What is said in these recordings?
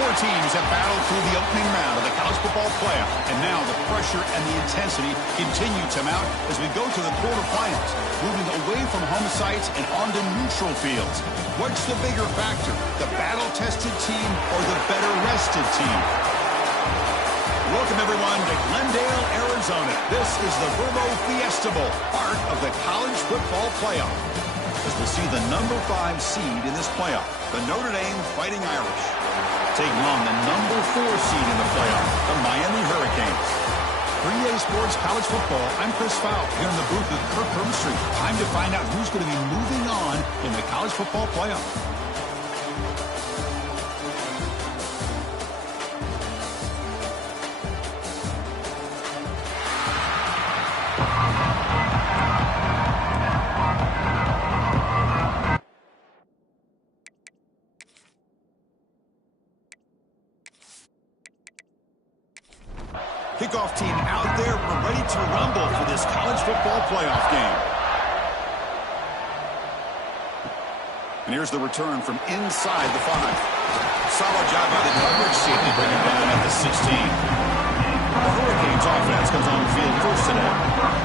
Four teams have battled through the opening round of the college football playoff, and now the pressure and the intensity continue to mount as we go to the quarterfinals, moving away from home sites and onto neutral fields. What's the bigger factor, the battle-tested team or the better-rested team? Welcome, everyone, to Glendale, Arizona. This is the Verbo Fiesta Bowl, part of the college football playoff, as we'll see the number 5 seed in this playoff, the Notre Dame Fighting Irish, taking on the number 4 seed in the playoff, the Miami Hurricanes. For EA Sports College Football, I'm Chris Fowl, here in the booth with Kirk Herbstreit. Time to find out who's going to be moving on in the college football playoff. Kickoff team out there. We're ready to rumble for this college football playoff game. And here's the return from inside the 5. Solid job by the coverage team to bring it down at the 16. The Hurricanes offense comes on the field first today.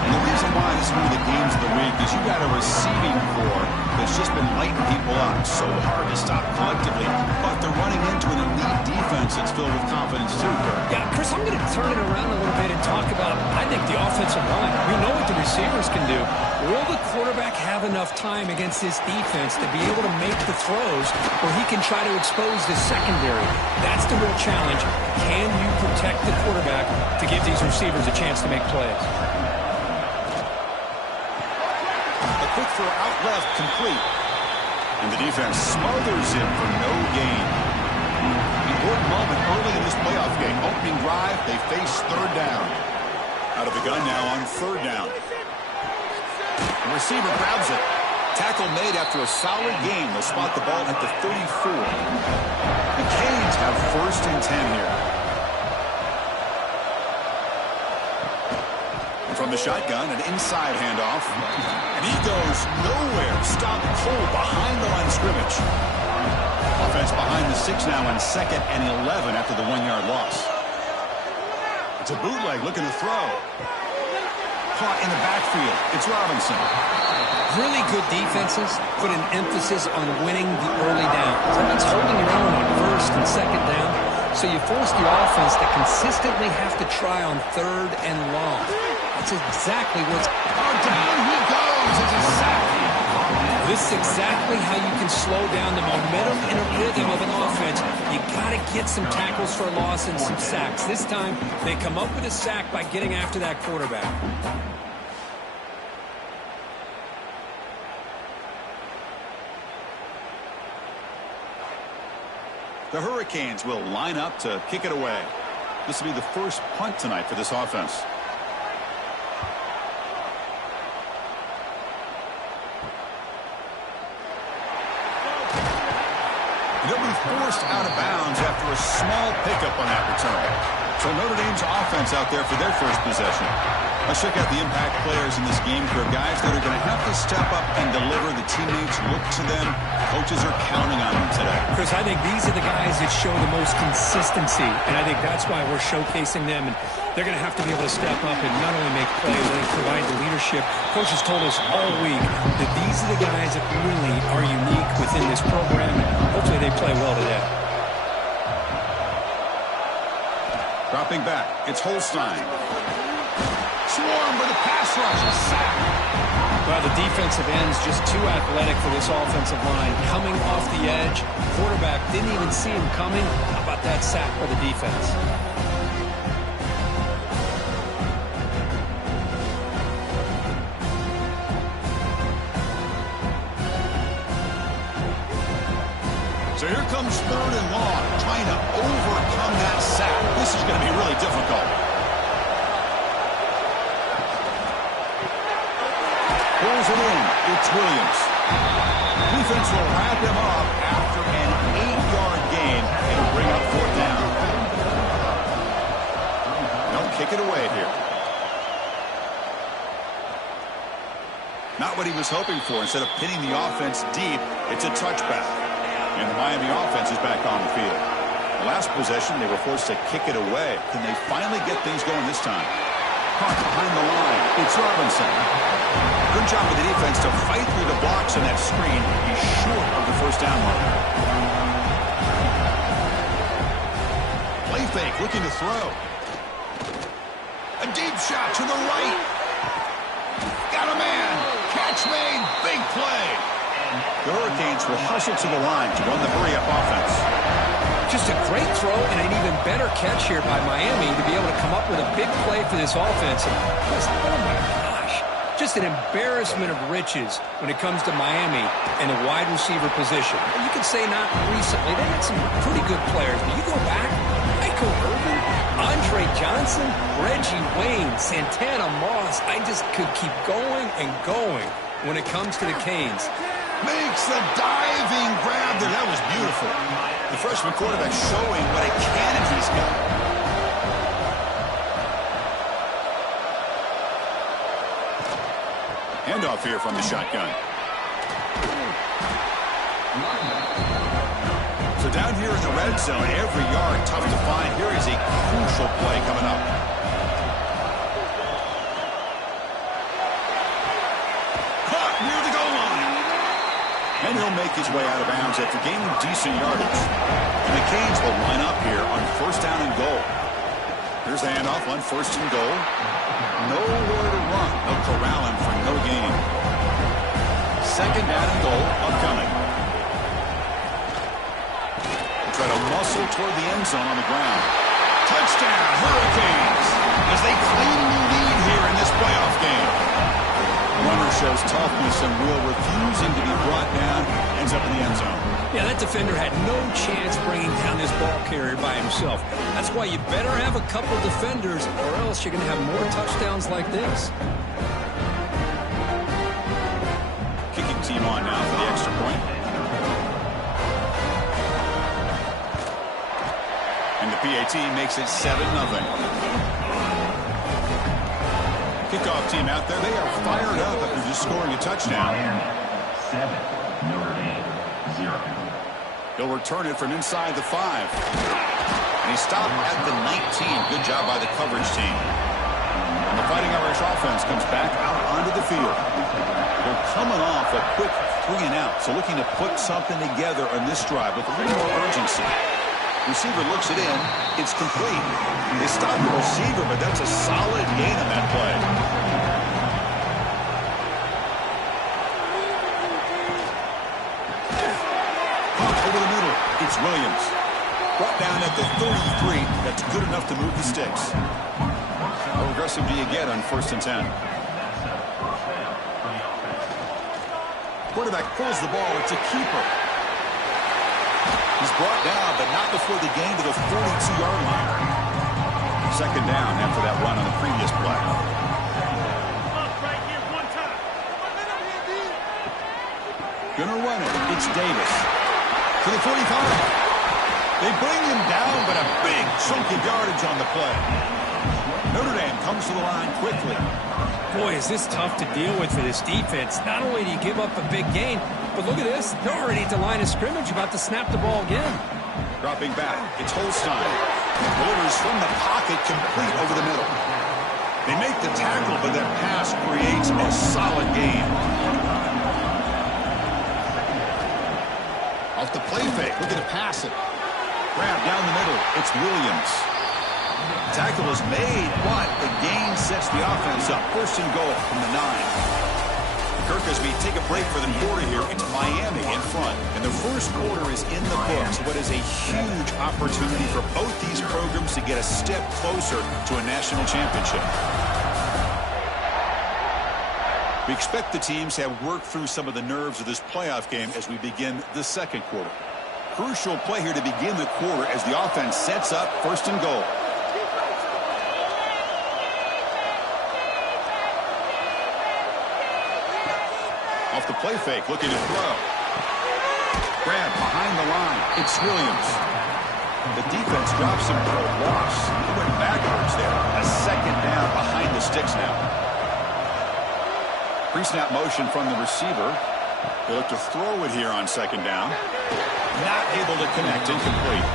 And the reason why this is one of the games of the week is you got a receiving corps that's just been lighting people up. So hard to stop collectively. But they're running into an elite defense that's filled with confidence too, Kirk. Yeah, Chris, I'm going to turn it around a little bit and talk about, I think, the offensive line. We know what the receivers can do. Will the quarterback have enough time against this defense to be able to make the throws where he can try to expose the secondary? That's the real challenge. Can you protect the quarterback to give these receivers a chance to make plays? A quick throw out left, complete. And the defense smothers him for no gain. Important moment early in this playoff game. Opening drive, they face third down. Out of the gun now on third down. The receiver grabs it. Tackle made after a solid game. They'll spot the ball at the 34. The Canes have first and 10 here. And from the shotgun, an inside handoff. And he goes nowhere. Stopped cold behind the line of scrimmage. Offense behind the 6 now on 2nd and 11 after the 1-yard loss. It's a bootleg looking to throw. Caught in the backfield. It's Robinson. Really good defenses put an emphasis on winning the early downs. That means holding your own on first and second down. So you force the offense to consistently have to try on third and long. That's exactly what's... Oh, down he goes. It's a sack. This is exactly how you can slow down the momentum and a rhythm of an offense. You got to get some tackles for a loss and some sacks. This time, they come up with a sack by getting after that quarterback. The Hurricanes will line up to kick it away. This will be the first punt tonight for this offense. They'll be forced out of bounds after a small pickup on that return. So Notre Dame's offense out there for their first possession. Let's check out the impact players in this game for guys that are going to have to step up and deliver. The teammates look to them. Coaches are counting on them today. Chris, I think these are the guys that show the most consistency, and I think that's why we're showcasing them. And they're going to have to be able to step up and not only make plays, but provide the leadership. Coaches told us all week that these are the guys that really are unique within this program. Hopefully they play well today. Dropping back, it's Holstein. Swarm with a pass rush, a sack. Well, the defensive end's just too athletic for this offensive line. Coming off the edge, quarterback didn't even see him coming. How about that sack by the defense? So here comes third and long, trying to overcome that sack. This is going to be really difficult. Pulls it in. It's Williams. Defense will wrap him up after an 8-yard gain. It'll bring up fourth down. Don't kick it away here. Not what he was hoping for. Instead of pinning the offense deep, it's a touchback. And the Miami offense is back on the field. A Last possession, they were forced to kick it away. Can they finally get things going this time? Caught behind the line. It's Robinson. Good job with the defense to fight through the blocks on that screen. He's short of the first down mark. Play fake, looking to throw. A deep shot to the right. Got a man. Catch made. Big play. The Hurricanes will hustle to the line to run the hurry-up offense. Just a great throw and an even better catch here by Miami to be able to come up with a big play for this offense. And just, oh my gosh, just an embarrassment of riches when it comes to Miami and the wide receiver position. You could say not recently. They had some pretty good players, but you go back, Michael Irvin, Andre Johnson, Reggie Wayne, Santana Moss. I just could keep going and going when it comes to the Canes. Makes the diving grab there. That was beautiful. The freshman quarterback showing what a cannon he's got. Handoff here from the shotgun. So down here in the red zone, every yard tough to find. Here is a crucial play coming up. Caught near the goal line. And he'll make his way out of bounds after gaining decent yardage. And the Canes will line up here on first down and goal. Here's the handoff on first and goal. Nowhere to run. They'll corral him for no gain. Second down and goal upcoming. They'll try to muscle toward the end zone on the ground. Touchdown, Hurricanes, as they claim the lead here in this playoff game. Runner shows toughness and will, refusing to be brought down, ends up in the end zone. Yeah, that defender had no chance bringing down this ball carrier by himself. That's why you better have a couple defenders, or else you're going to have more touchdowns like this. Kicking team on now for the extra point. And the PAT makes it 7-0. Kickoff team out there. They are fired up after just scoring a touchdown. Miami 7, Notre Dame 0. He'll return it from inside the 5. And he stopped at the 19. Good job by the coverage team. And the Fighting Irish offense comes back out onto the field. They're coming off a quick 3-and-out, so looking to put something together on this drive with a little more urgency. Receiver looks it in. It's complete. They stop the receiver, but that's a solid gain on that play. Caught over the middle. It's Williams. Brought down at the 33. That's good enough to move the sticks. How aggressive do you get on first and 10? Quarterback pulls the ball. It's a keeper. He's brought down, but not before the gain to the 42-yard line. Second down after that run on the previous play. Gonna run it. It's Davis. To the 45. They bring him down, but a big chunk of yardage on the play. Notre Dame comes to the line quickly. Boy, is this tough to deal with for this defense. Not only do you give up a big gain, but look at this. They're already at the line of scrimmage, about to snap the ball again. Dropping back. It's Holstein. Delivers from the pocket, complete over the middle. They make the tackle, but that pass creates a solid gain. Off the play fake. Looking to pass it. Grab down the middle. It's Williams. Tackle is made, but the gain sets the offense up. First and goal from the 9. Kirk, as we take a break for the quarter here, it's Miami in front. And the first quarter is in the books. What is a huge opportunity for both these programs to get a step closer to a national championship. We expect the teams to have worked through some of the nerves of this playoff game as we begin the second quarter. Crucial play here to begin the quarter as the offense sets up first and goal. Off the play fake, looking to throw. Grab behind the line. It's Williams. The defense drops him for a loss. He went backwards there. A second down behind the sticks now. Pre-snap motion from the receiver. They look to throw it here on second down. Not able Unable to connect, incomplete.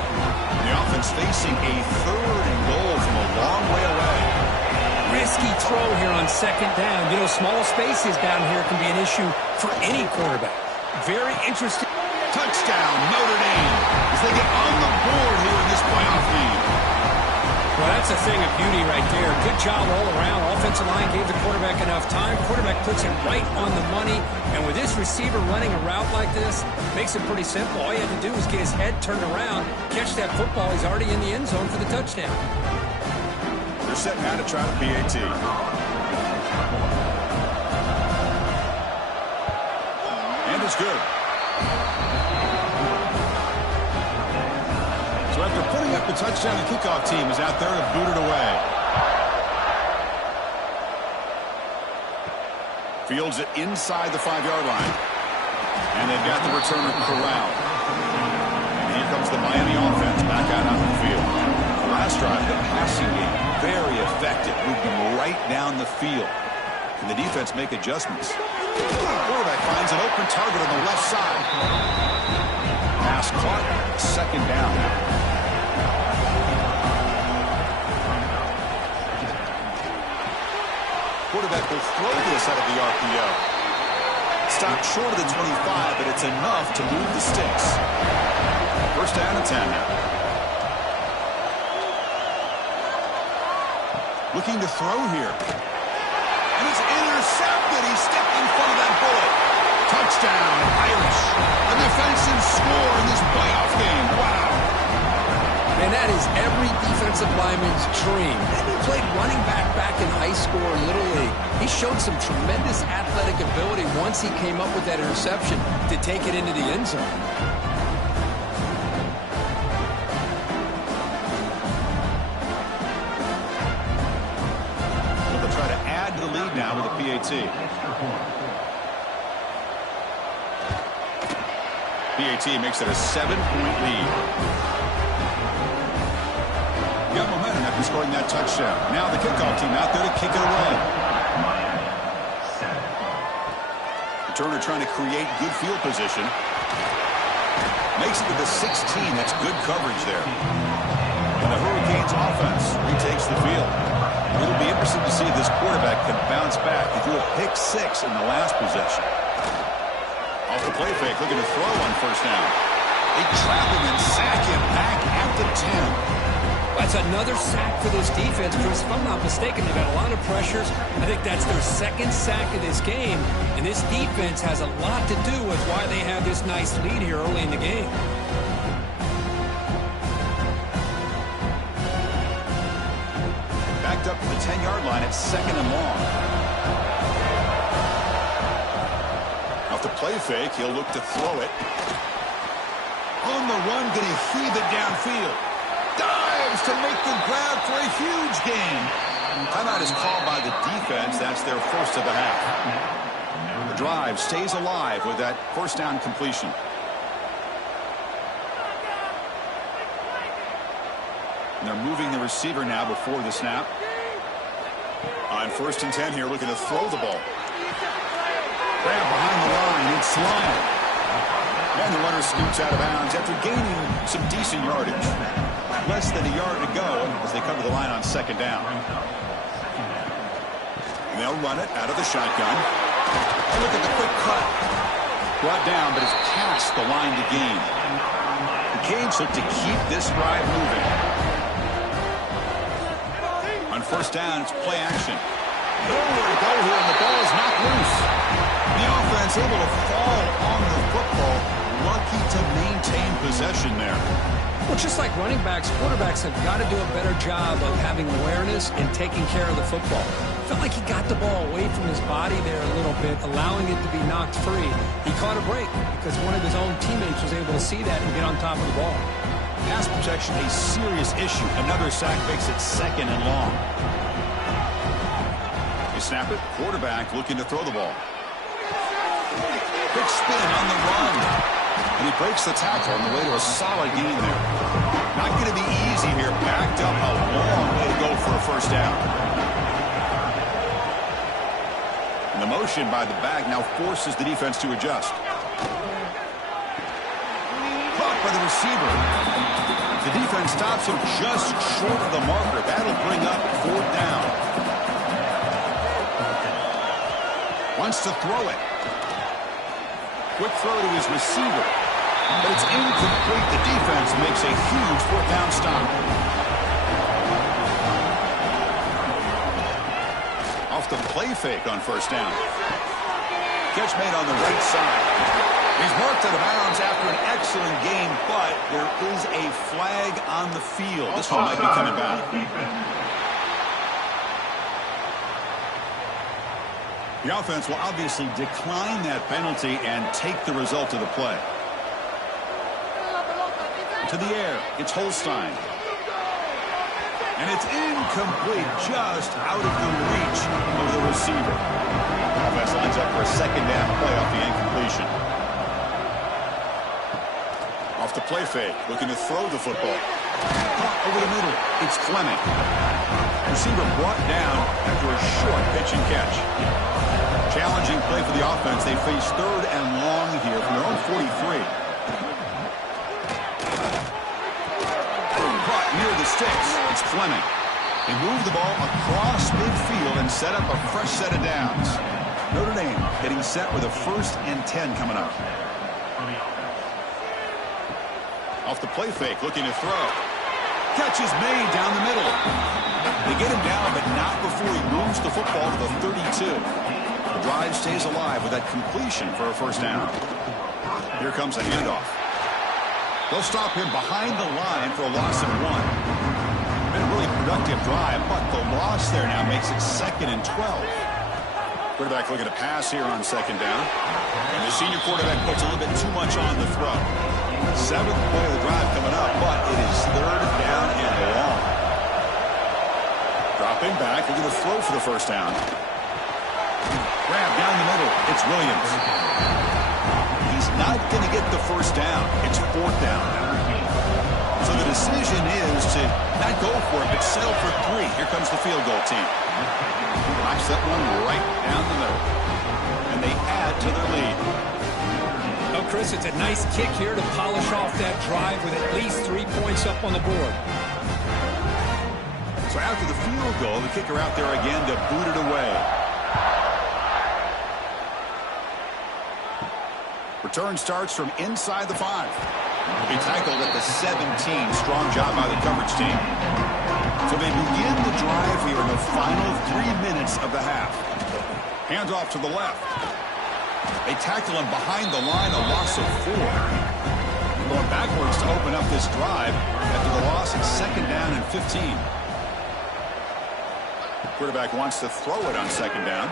The offense facing a 3rd and goal from a long way away. Risky throw here on 2nd down. You know, small spaces down here can be an issue for any quarterback. Very interesting. Touchdown, Notre Dame, as they get on the board here in this playoff game. Well, that's a thing of beauty right there. Good job all around. Offensive line gave the quarterback enough time. Quarterback puts it right on the money. And with this receiver running a route like this, makes it pretty simple. All you had to do was get his head turned around, catch that football. He's already in the end zone for the touchdown. They're setting out to try the PAT. And it's good. So after putting up the touchdown, the kickoff team is out there to boot it away. Fields it inside the 5-yard line. And they've got the returner corralled. And here comes the Miami offense back out on the field. The last drive, the passing game, very effective. Moved them right down the field. Can the defense make adjustments? Quarterback finds an open target on the left side. Pass caught. 2nd down. Quarterback will throw this out of the RPO. Stopped short of the 25, but it's enough to move the sticks. 1st down and 10 now. Looking to throw here. And it's intercepted. He stepped in front of that bullet. Touchdown, Irish. A defensive score in this playoff game. Wow. And that is every defensive lineman's dream. And he played running back in high school or Little League. He showed some tremendous athletic ability once he came up with that interception to take it into the end zone. They'll try to add to the lead now with a PAT. PAT makes it a 7-point lead. Got momentum after scoring that touchdown. Now the kickoff team out there to kick it away. Returner trying to create good field position. Makes it to the 16. That's good coverage there. And the Hurricanes offense retakes the field. It'll be interesting to see if this quarterback can bounce back. He threw a pick-6 in the last possession. Off the play fake, looking to throw on 1st down. They trap him and sack him back at the 10. That's another sack for this defense, Chris. If I'm not mistaken, they've got a lot of pressures. I think that's their 2nd sack of this game. And this defense has a lot to do with why they have this nice lead here early in the game. Backed up to the 10-yard line at 2nd and long. Off the play fake, he'll look to throw it. On the run, going to heave it downfield. Dives to make the grab for a huge gain. Timeout is called by the defense. That's their 1st of the half. The drive stays alive with that 1st down completion. And they're moving the receiver now before the snap. On 1st and 10 here, looking to throw the ball. Grab behind the line, it's Lyon. And the runner scoots out of bounds after gaining some decent yardage. Less than a yard to go as they come to the line on 2nd down. And they'll run it out of the shotgun. And look at the quick cut. Brought down, but it's past the line to gain. The Canes look to keep this drive moving. On 1st down, it's play action. Nowhere to go here, and the ball is knocked loose. The offense able to fall on the football. Lucky to maintain possession there. Well, just like running backs, quarterbacks have got to do a better job of having awareness and taking care of the football. Felt like he got the ball away from his body there a little bit, allowing it to be knocked free. He caught a break because one of his own teammates was able to see that and get on top of the ball. Pass protection, a serious issue. Another sack makes it 2nd and long. They snap it. Quarterback looking to throw the ball. Quick spin on the run. And he breaks the tackle on the way to a solid gain there. Not going to be easy here. Backed up a long way to go for a 1st down. And the motion by the back now forces the defense to adjust. Caught by the receiver. The defense stops him just short of the marker. That'll bring up 4th down. Wants to throw it. Quick throw to his receiver. But it's incomplete. The defense makes a huge 4th down stop. Off the play fake on 1st down. Catch made on the right side. He's marked out of bounds after an excellent game, but there is a flag on the field. This one might be coming back. The offense will obviously decline that penalty and take the result of the play. To the air, it's Holstein. And it's incomplete, just out of the reach of the receiver. Offense lines up for a 2nd down play off the incompletion. Off the play fake, looking to throw the football. Over the middle, it's Fleming. Receiver brought down after a short pitch and catch. Challenging play for the offense. They face 3rd and long here from their own 43. Caught near the sticks. It's Fleming. They move the ball across midfield and set up a fresh set of downs. Notre Dame getting set with a 1st and 10 coming up. Off the play fake, looking to throw. Catch is made down the middle. They get him down, but not before he moves the football to the 32. The drive stays alive with that completion for a 1st down. Here comes a handoff. They'll stop him behind the line for a loss of 1. Been a really productive drive, but the loss there now makes it 2nd and 12. Quarterback looking to pass here on 2nd down. And the senior quarterback puts a little bit too much on the throw. 7th play of the drive coming up, but it is 3rd down and long. Dropping back, looking to throw for the 1st down. Grab down the middle, it's Williams. He's not going to get the 1st down. It's 4th down. So the decision is to not go for it, but settle for 3. Here comes the field goal team. Knocks that one right down the middle. And they add to their lead. Oh, Chris, it's a nice kick here to polish off that drive with at least 3 points up on the board. So after the field goal, the kicker out there again to boot it away. Return starts from inside the 5. He tackled at the 17. Strong job by the coverage team. So they begin the drive here in the final 3 minutes of the half. Hands off to the left. They tackle him behind the line, a loss of 4. Going backwards to open up this drive after the loss at 2nd down and 15. Quarterback wants to throw it on 2nd down.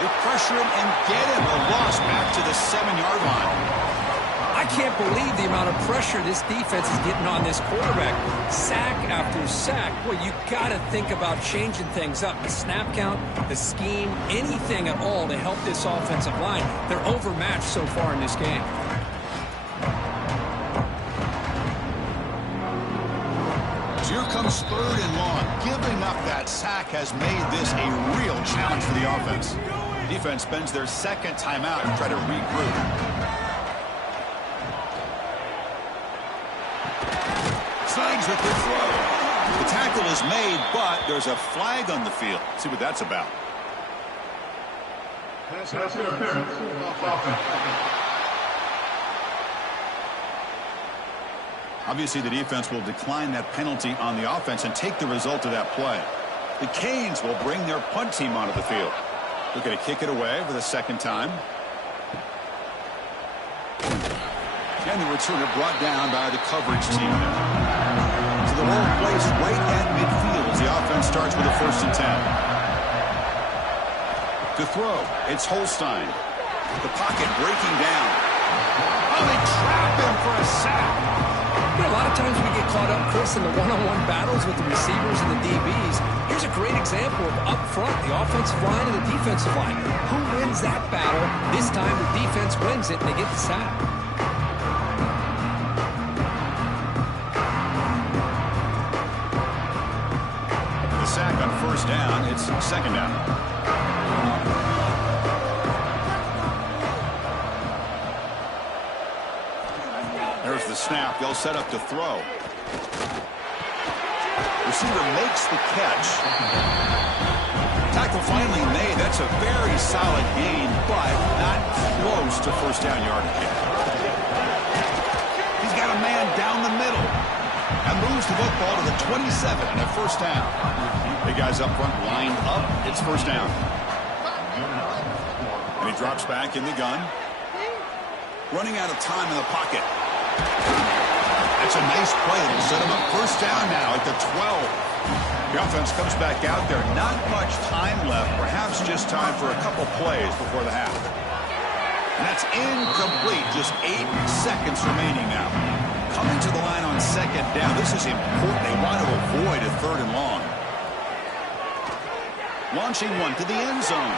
They pressure him and get him. A loss back to the 7-yard line. I can't believe the amount of pressure this defense is getting on this quarterback. Sack after sack. Well, you got to think about changing things up. The snap count, the scheme, anything at all to help this offensive line. They're overmatched so far in this game. So here comes 3rd and long. Giving up that sack has made this a real challenge for the offense. Defense spends their 2nd timeout to try to regroup. Slides with the throw. The tackle is made, but there's a flag on the field. Let's see what that's about. Obviously, the defense will decline that penalty on the offense and take the result of that play. The Canes will bring their punt team onto the field. Looking to kick it away for the 2nd time. And the returner brought down by the coverage team there. So the ball placed right at midfield as the offense starts with a 1st and 10. To throw, it's Holstein. The pocket breaking down. Oh, they trap him for a sack. You know, a lot of times we get caught up, Chris, in the one-on-one battles with the receivers and the DBs. Here's a great example of up front, the offensive line and the defensive line. Who wins that battle? This time the defense wins it and they get the sack. The sack on 1st down, it's 2nd down. There's the snap. They'll set up to throw. Receiver makes the catch. Tackle finally made. That's a very solid gain, but not close to first down yardage yet. He's got a man down the middle and moves the football to the 27 and a first down. The guys up front lined up. It's first down. And he drops back in the gun. Running out of time in the pocket. That's a nice play. It'll set him up first down now at the 12. The offense comes back out there. Not much time left. Perhaps just time for a couple plays before the half. And that's incomplete. Just 8 seconds remaining now. Coming to the line on second down. This is important. They want to avoid a third and long. Launching one to the end zone.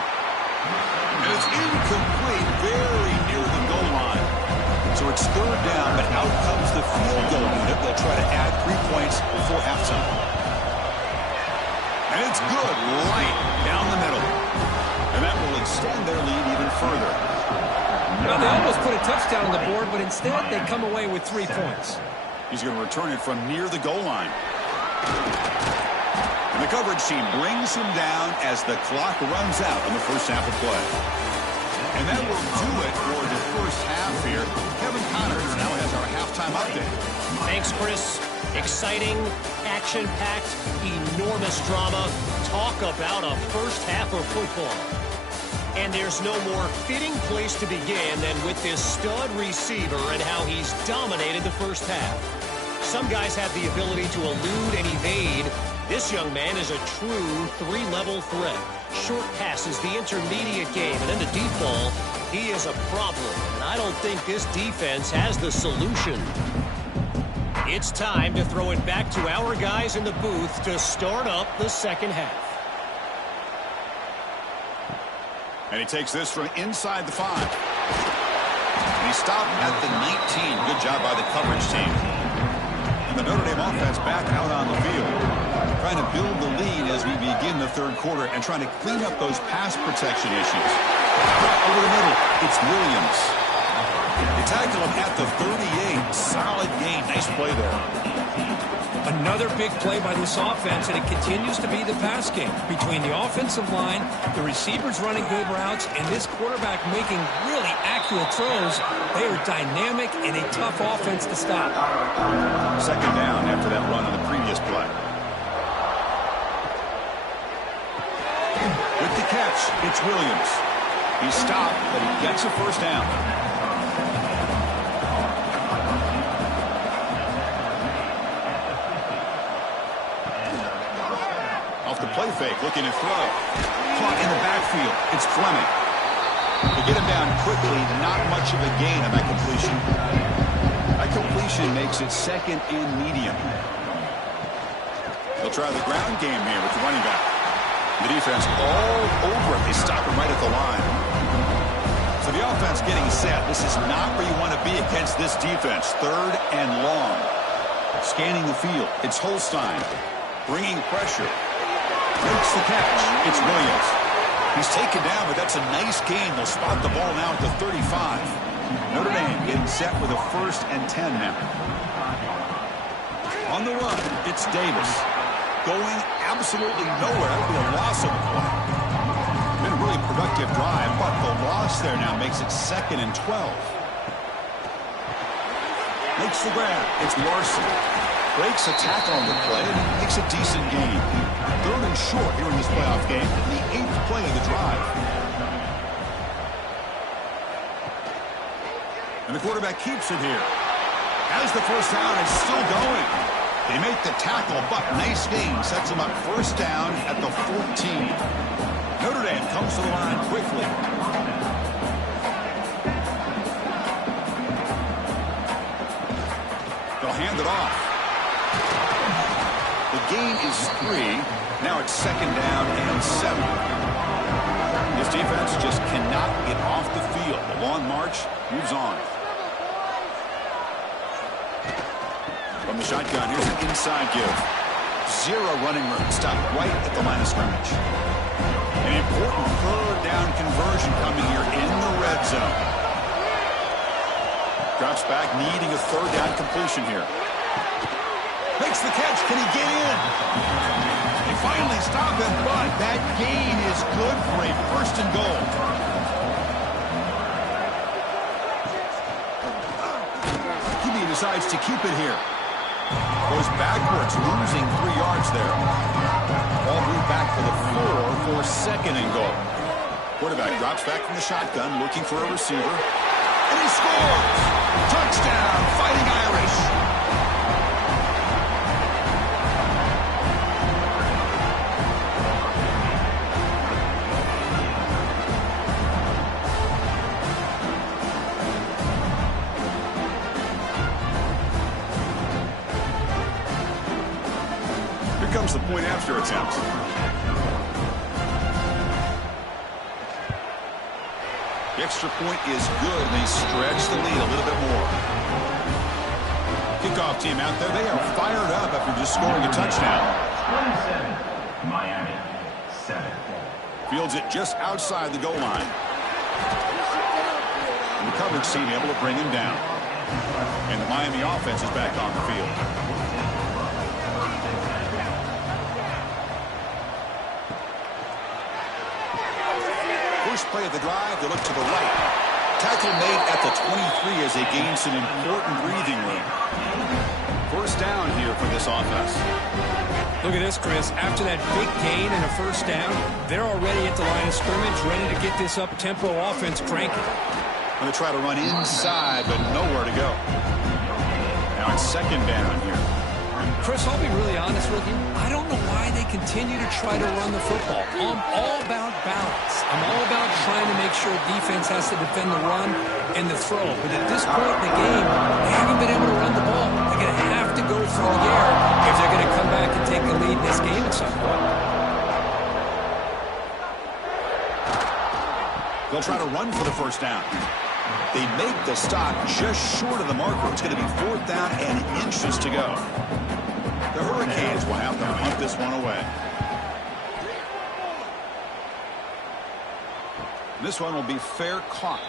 And it's incomplete. Very near the goal line. So it's third down, but out comes the field goal unit. They'll try to add 3 points before halftime. And it's good right down the middle. And that will extend their lead even further. Well, they almost put a touchdown on the board, but instead they come away with 3 points. He's going to return it from near the goal line. And the coverage team brings him down as the clock runs out in the first half of play. And that will do it for the first half here. Kevin Connors now has our halftime update. Thanks, Chris. Exciting, action-packed, enormous drama. Talk about a first half of football. And there's no more fitting place to begin than with this stud receiver and how he's dominated the first half. Some guys have the ability to elude and evade. This young man is a true 3-level threat. Short passes, the intermediate game, and then the deep ball. He is a problem, and I don't think this defense has the solution. It's time to throw it back to our guys in the booth to start up the second half. And he takes this from inside the 5. And he stopped at the 19. Good job by the coverage team. And the Notre Dame offense back out on the field. Trying to build the lead as we begin the third quarter and trying to clean up those pass protection issues. Over the middle, it's Williams. They tackle him at the 38. Solid gain. Nice play there. Another big play by this offense, and it continues to be the pass game. Between the offensive line, the receivers running good routes, and this quarterback making really accurate throws, they are dynamic and a tough offense to stop. Second down after that run on the previous play. With the catch, it's Williams. He stopped, but he gets a first down. Off the play fake, looking to throw. Caught in the backfield. It's Fleming. They get him down quickly. Not much of a gain on that completion. That completion makes it second and medium. They'll try the ground game here with the running back. The defense all over it. They stop him right at the line. So the offense getting set. This is not where you want to be against this defense. Third and long. Scanning the field. It's Holstein. Bringing pressure. Makes the catch. It's Williams. He's taken down, but that's a nice gain. They'll spot the ball now at the 35. Notre Dame getting set with a 1st and 10 now. On the run, it's Davis. Going absolutely nowhere. That would be a loss of the play. Been a really productive drive, but the loss there now makes it 2nd and 12. Makes the grab. It's Larson. Breaks a tackle on the play and makes a decent gain. 3rd and short here in this playoff game. The 8th play of the drive. And the quarterback keeps it here. As the first down is still going. They make the tackle, but nice gain. Sets them up first down at the 14. Notre Dame comes to the line quickly. They'll hand it off. The gain is 3. Now it's 2nd down and 7. This defense just cannot get off the field. The long march moves on. From the shotgun, here's an inside give. 0 running room. Stop right at the line of scrimmage. An important 3rd down conversion coming here in the red zone. Drops back, needing a third down completion here. Makes the catch. Can he get in? They finally stop him, but that gain is good for a first and goal. He decides to keep it here. Goes backwards, losing 3 yards there. Ball moved back for the 4 for second and goal. Quarterback drops back from the shotgun, looking for a receiver. And he scores! Touchdown, Fighting Irish! Here comes the point after attempt. The extra point is good, and they stretch the lead a little bit more. Kickoff team out there. They are fired up after just scoring a touchdown. 27, Miami, 7. Fields it just outside the goal line. And the coverage team able to bring him down. And the Miami offense is back on the field. First play of the drive, they look to the right. Tackle made at the 23 as they gain some important breathing room. First down here for this offense. Look at this, Chris. After that big gain and a first down, they're already at the line of scrimmage, ready to get this up-tempo offense cranking. Going to try to run inside, but nowhere to go. Now it's second down here. Chris, I'll be really honest with you. I don't know why they continue to try to run the football. I'm all about balance. I'm all about trying to make sure defense has to defend the run and the throw. But at this point in the game, they haven't been able to run the ball. They're going to have to go through the air if they're going to come back and take the lead in this game at some point. They'll try to run for the first down. They make the stop just short of the marker. It's going to be 4th down and inches to go. The Hurricanes will have to punt this one away. This one will be fair caught.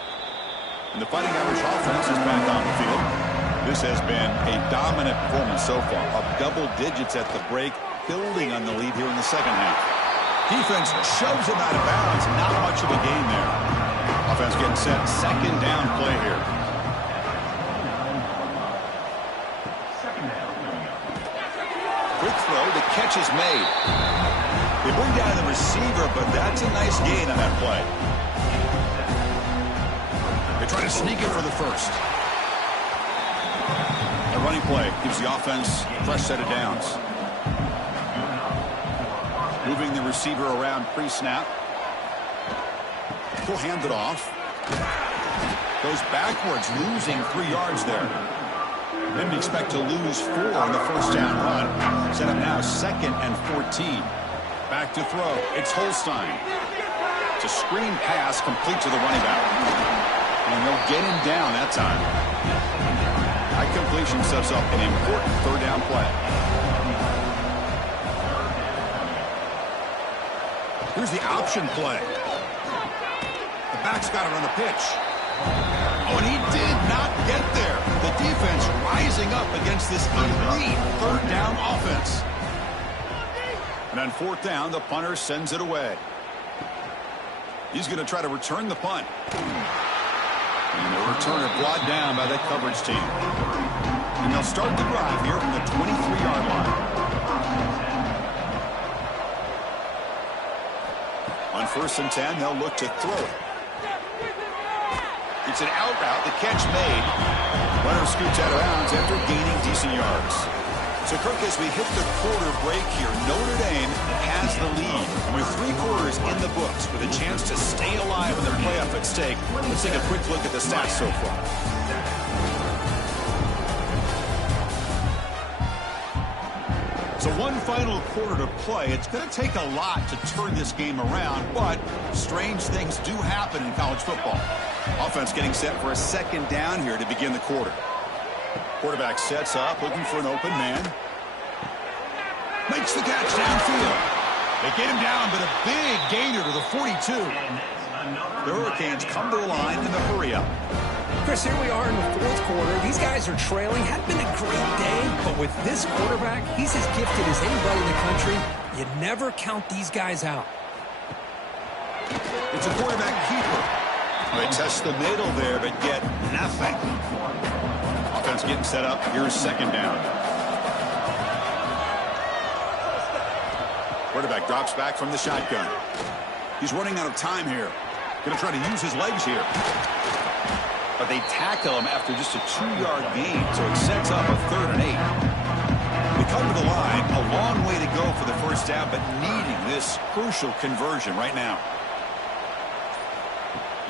And the Fighting Irish offense is back on the field. This has been a dominant performance so far. Up double digits at the break, building on the lead here in the second half. Defense shoves him out of bounds. Not much of a gain there. Offense getting set. Second down play here. Quick throw. The catch is made. They bring down the receiver, but that's a nice gain on that play. They try to sneak it for the first. A running play gives the offense a fresh set of downs. Moving the receiver around pre-snap. He'll hand it off. Goes backwards, losing 3 yards there. Didn't expect to lose 4 on the first down run. Set up now 2nd and 14. Back to throw. It's Holstein. It's a screen pass complete to the running back. And they'll get him down that time. High completion sets up an important third down play. Here's the option play. The back's got it on the pitch. Oh, and he did not get there. The defense rising up against this elite third down offense. And on 4th down, the punter sends it away. He's going to try to return the punt. And the returner brought down by that coverage team. And they'll start the drive here from the 23-yard line. On 1st and 10, they'll look to throw it. It's an out route. The catch made. Runner scoots out of bounds after gaining decent yards. So, Kirk, as we hit the quarter break here, Notre Dame has the lead. With 3 quarters in the books, with a chance to stay alive in their playoff at stake, let's take a quick look at the stats so far. So one final quarter to play. It's going to take a lot to turn this game around, but strange things do happen in college football. Offense getting set for a second down here to begin the quarter. Quarterback sets up, looking for an open man. Makes the catch downfield. They get him down, but a big gainer to the 42. The Hurricanes come to the line in the hurry up. Chris, here we are in the fourth quarter. These guys are trailing. Hadn't been a great day, but with this quarterback, he's as gifted as anybody in the country. You never count these guys out. It's a quarterback keeper. They test the middle there, but get nothing. Offense getting set up. Here's second down. Quarterback drops back from the shotgun. He's running out of time here. Going to try to use his legs here. But they tackle him after just a 2-yard gain, so it sets up a 3rd and 8. We come to the line, a long way to go for the first down, but needing this crucial conversion right now.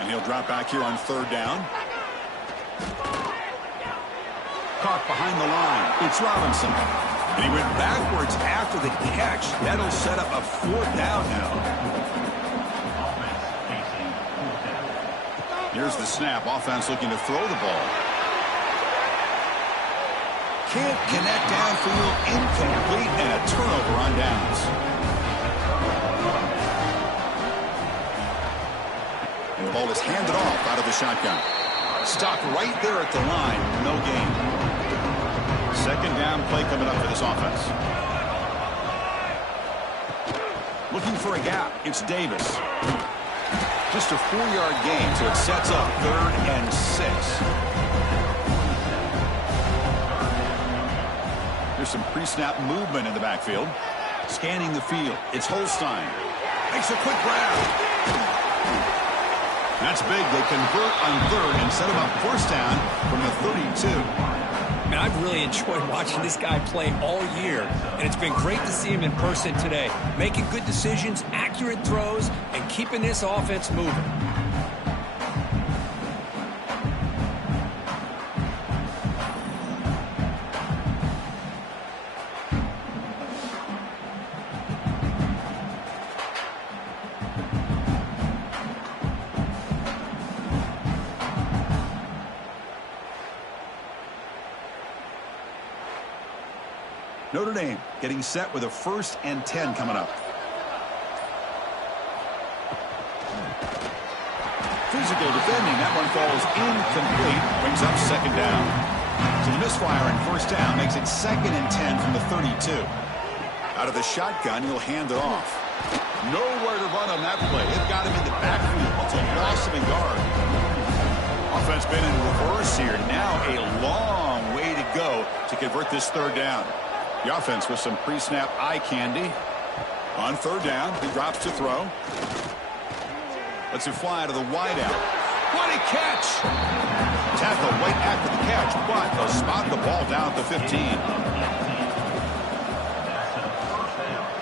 And he'll drop back here on 3rd down. Caught behind the line. It's Robinson. And he went backwards after the catch. That'll set up a 4th down now. Here's the snap. Offense looking to throw the ball. Can't connect downfield. Incomplete and a turnover on downs. And the ball is handed off out of the shotgun. Stopped right there at the line. No gain. Second down play coming up for this offense. Looking for a gap. It's Davis. Just a 4-yard gain, so it sets up 3rd and 6. There's some pre-snap movement in the backfield. Scanning the field. It's Holstein. Makes a quick grab. That's big. They convert on 3rd and set him up 1st down from the 32. Man, I've really enjoyed watching this guy play all year, and it's been great to see him in person today, making good decisions, accurate throws, and keeping this offense moving. Notre Dame getting set with a 1st and 10 coming up. Physical defending. That one falls incomplete. Brings up 2nd down. So the misfire in 1st down makes it 2nd and 10 from the 32. Out of the shotgun, he'll hand it off. Nowhere to run on that play. It got him in the backfield. It's a loss of a yard. Offense been in reverse here. Now a long way to go to convert this 3rd down. The offense with some pre-snap eye candy. On 3rd down, he drops to throw. Lets it fly to the wideout. What a catch! Tackle right after the catch, but they'll spot the ball down at the 15.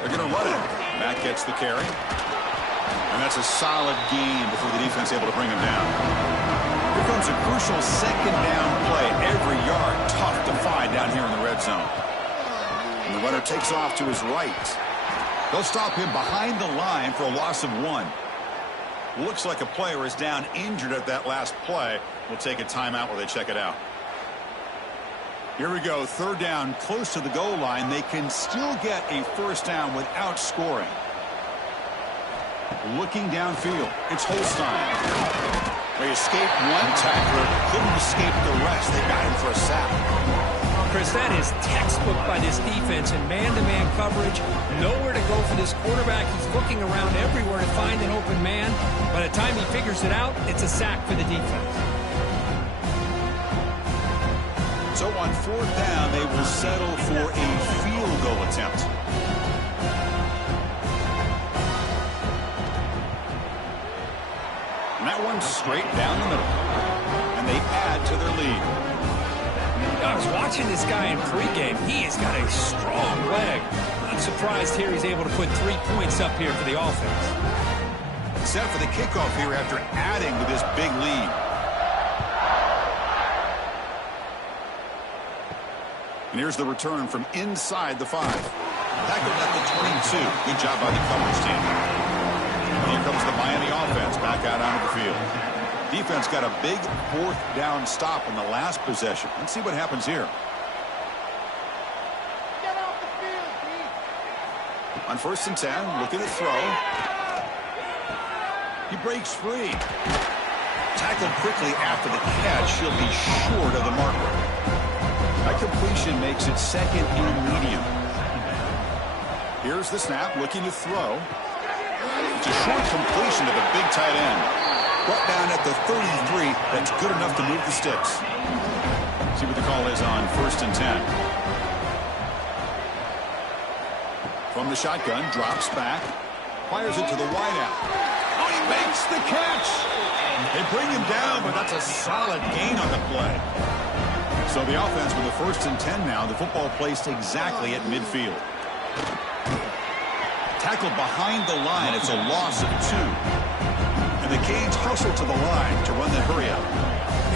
They're going to run it. Matt gets the carry. And that's a solid gain before the defense able to bring him down. Here comes a crucial 2nd down play. Every yard tough to find down here in the red zone. And the runner takes off to his right. They'll stop him behind the line for a loss of 1. Looks like a player is down injured at that last play. We'll take a timeout while they check it out. Here we go. 3rd down, close to the goal line. They can still get a 1st down without scoring. Looking downfield. It's Holstein. They escaped one tackler. Couldn't escape the rest. They got him for a sack. Chris, that is textbook by this defense in man-to-man coverage. Nowhere to go for this quarterback. He's looking around everywhere to find an open man. By the time he figures it out, it's a sack for the defense. So on 4th down, they will settle for a field goal attempt. And that one's straight down the middle. And they add to their lead. I was watching this guy in pregame. He has got a strong leg. Not surprised here he's able to put 3 points up here for the offense. Set for the kickoff here after adding to this big lead. And here's the return from inside the 5. Tackled at the 22. Good job by the coverage team. And here comes the Miami offense back out onto the field. Defense got a big 4th down stop in the last possession. Let's see what happens here. Get off the field, Pete. On 1st and 10, looking to throw. He breaks free. Tackled quickly after the catch. She'll be short of the marker. That completion makes it second and medium. Here's the snap, looking to throw. It's a short completion to the big tight end. Brought down at the 33. That's good enough to move the sticks. See what the call is on 1st and 10. From the shotgun, drops back. Fires it to the wideout. Oh, he makes the catch. They bring him down, but that's a solid gain on the play. So the offense with the 1st and 10 now. The football placed exactly at midfield. Tackled behind the line. It's a loss of 2. And the Canes hustle to the line to run the hurry up.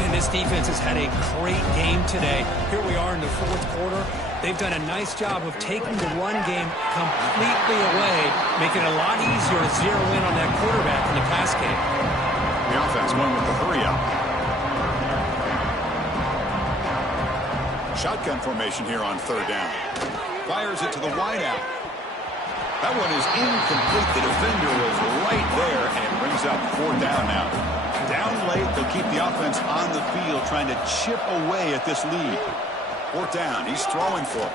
Man, this defense has had a great game today. Here we are in the 4th quarter. They've done a nice job of taking the run game completely away, making it a lot easier to zero in on that quarterback in the pass game. The offense going with the hurry up. Shotgun formation here on 3rd down. Fires it to the wideout. That one is incomplete. The defender was right there, and it brings up 4th down now. Down late, they'll keep the offense on the field, trying to chip away at this lead. 4th down, he's throwing for it.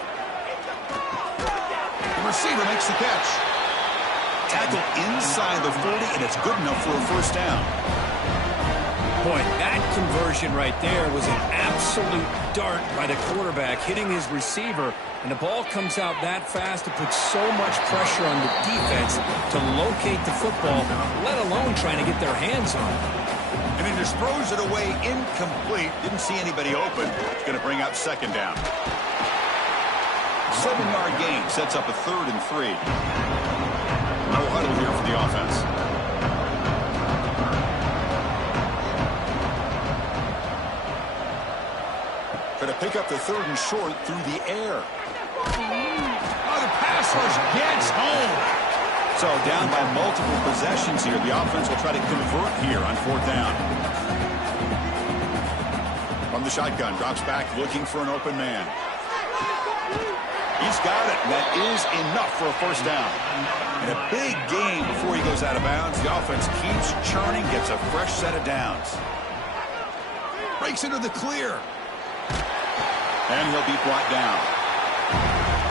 The receiver makes the catch. Tackle inside the 40, and it's good enough for a 1st down. Boy, that conversion right there was an absolute dart by the quarterback, hitting his receiver, and the ball comes out that fast. It puts so much pressure on the defense to locate the football, let alone trying to get their hands on it. And he just throws it away incomplete. Didn't see anybody open. It's going to bring up 2nd down. 7-yard gain sets up a 3rd and 3. No huddle here for the offense. Try to pick up the 3rd and short through the air. Oh, the pass rush gets home. So down by multiple possessions here. The offense will try to convert here on 4th down. From the shotgun, drops back looking for an open man. He's got it. That is enough for a 1st down. And a big gain before he goes out of bounds. The offense keeps churning, gets a fresh set of downs. Breaks into the clear. And he'll be brought down.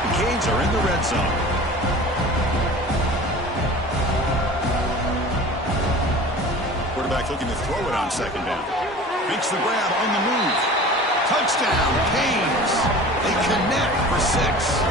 The Canes are in the red zone. Quarterback looking to throw it on 2nd down. Makes the grab on the move. Touchdown, Canes. They connect for 6.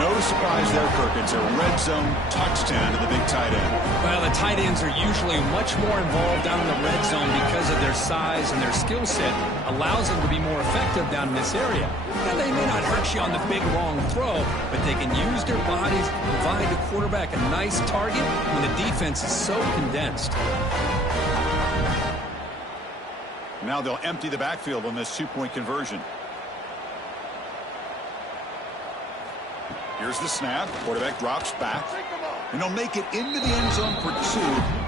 No surprise there, Kirk. It's a red zone touchdown to the big tight end. Well, the tight ends are usually much more involved down in the red zone because of their size and their skill set. Allows them to be more effective down in this area. Now, they may not hurt you on the big, long throw, but they can use their bodies to provide the quarterback a nice target when the defense is so condensed. Now they'll empty the backfield on this 2-point conversion. Here's the snap. Quarterback drops back. And he'll make it into the end zone for 2,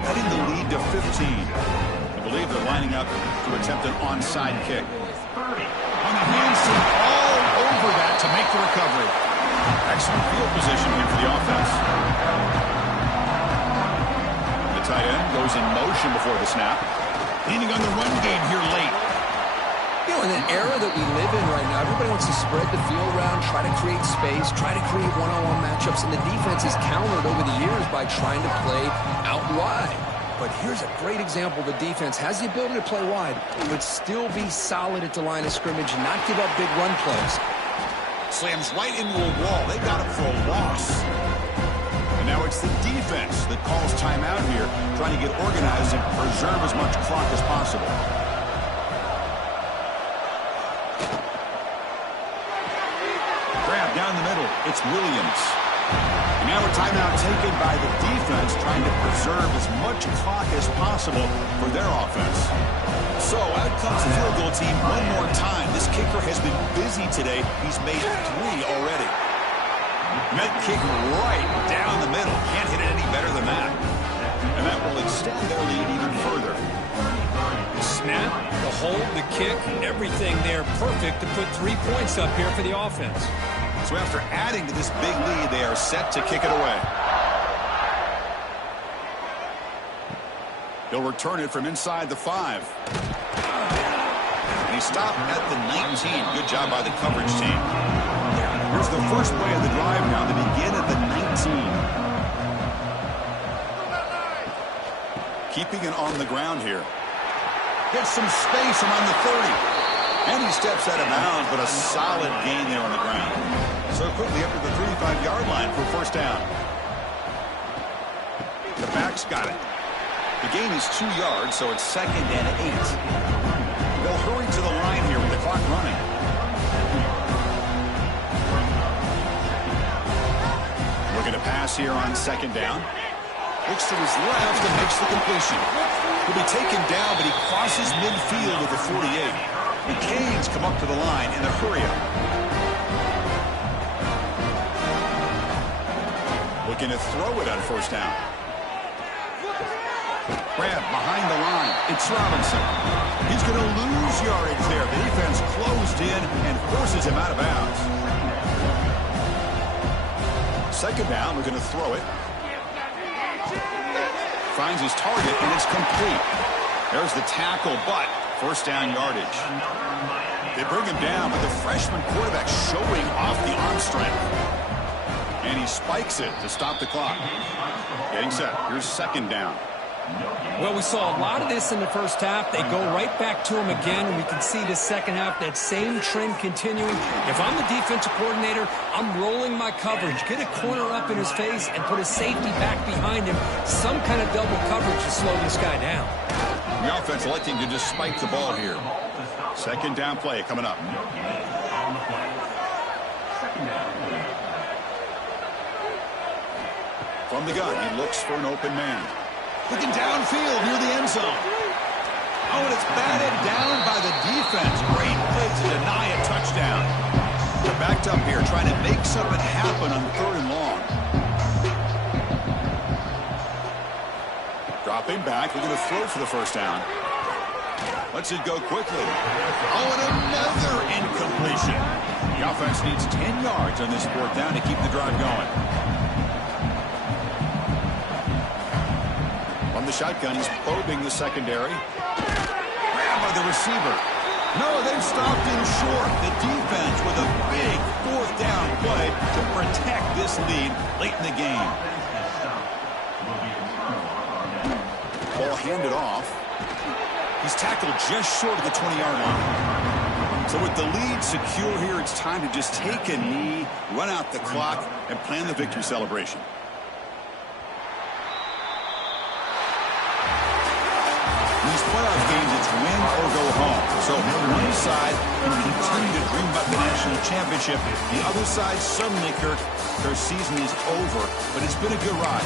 cutting the lead to 15. I believe they're lining up to attempt an onside kick. On the handstand, all over that to make the recovery. Excellent field position here for the offense. The tight end goes in motion before the snap. Leaning on the run game here late. You know, in an era that we live in right now, everybody wants to spread the field around, try to create space, try to create one-on-one matchups, and the defense is countered over the years by trying to play out wide. But here's a great example. The defense has the ability to play wide, but still be solid at the line of scrimmage and not give up big run plays. Slams right into a wall. They got him for a loss. And now it's the defense that calls timeout here, trying to get organized and preserve as much clock as possible. Grab down the middle. It's Williams. And now a timeout taken by the defense, trying to preserve as much clock as possible for their offense. So out comes the field goal team one more time. This kicker has been busy today. He's made 3 already. Met kick right down the middle. Can't hit it any better than that. And that will extend their lead even further. The snap, the hold, the kick, everything there perfect to put 3 points up here for the offense. So after adding to this big lead, they are set to kick it away. He'll return it from inside the 5. And he stopped at the 19. Good job by the coverage team. Here's the first play of the drive now. They begin at the 19. Keeping it on the ground here. Gets some space around the 30. And he steps out of bounds, but a solid gain there on the ground. So quickly up to the 35-yard line for first down. The back's got it. The gain is 2 yards, so it's 2nd and 8. They'll hurry to the line here with the clock running. Looking to pass here on 2nd down. Looks to his left and makes the completion. He'll be taken down, but he crosses midfield with the 48. The Canes come up to the line in a hurry-up. Looking to throw it on first down. Grab behind the line. It's Robinson. He's going to lose yardage there. The defense closed in and forces him out of bounds. 2nd down. We're going to throw it. Finds his target, and it's complete. There's the tackle, but first down yardage. They bring him down, but the freshman quarterback showing off the arm strength. And he spikes it to stop the clock. Getting set. Here's 2nd down. Well, we saw a lot of this in the first half. They go right back to him again, and we can see the second half, that same trend continuing. If I'm the defensive coordinator, I'm rolling my coverage. Get a corner up in his face and put a safety back behind him. Some kind of double coverage to slow this guy down. The offense electing to just spike the ball here. 2nd down play coming up. From the gun, he looks for an open man. Looking downfield near the end zone. Oh, and it's batted down by the defense. Great play to deny a touchdown. They're backed up here trying to make something happen on 3rd and long. Dropping back, looking to throw for the first down. Lets it go quickly. Oh, and another incompletion. The offense needs 10 yards on this 4th down to keep the drive going. From the shotgun, he's probing the secondary. Grabbed by the receiver. No, they've stopped him short. The defense with a big 4th down play to protect this lead late in the game. Ball handed off. He's tackled just short of the 20-yard line. So with the lead secure here, it's time to just take a knee, run out the clock, and plan the victory celebration. These playoff games, it's win or go home. So one side can continue to dream about the national championship. The other side, suddenly, Kirk, their season is over. But it's been a good ride.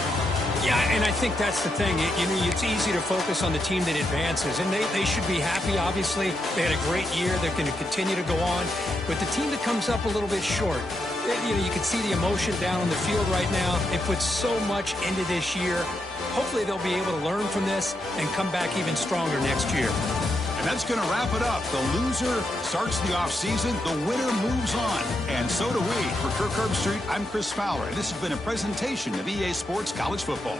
Yeah, and I think that's the thing. It's easy to focus on the team that advances, and they should be happy, obviously. They had a great year. They're going to continue to go on. But the team that comes up a little bit short, you can see the emotion down on the field right now. They put so much into this year. Hopefully they'll be able to learn from this and come back even stronger next year. And that's going to wrap it up. The loser starts the offseason. The winner moves on. And so do we. For Kirk Herbstreit, I'm Chris Fowler. And this has been a presentation of EA Sports College Football.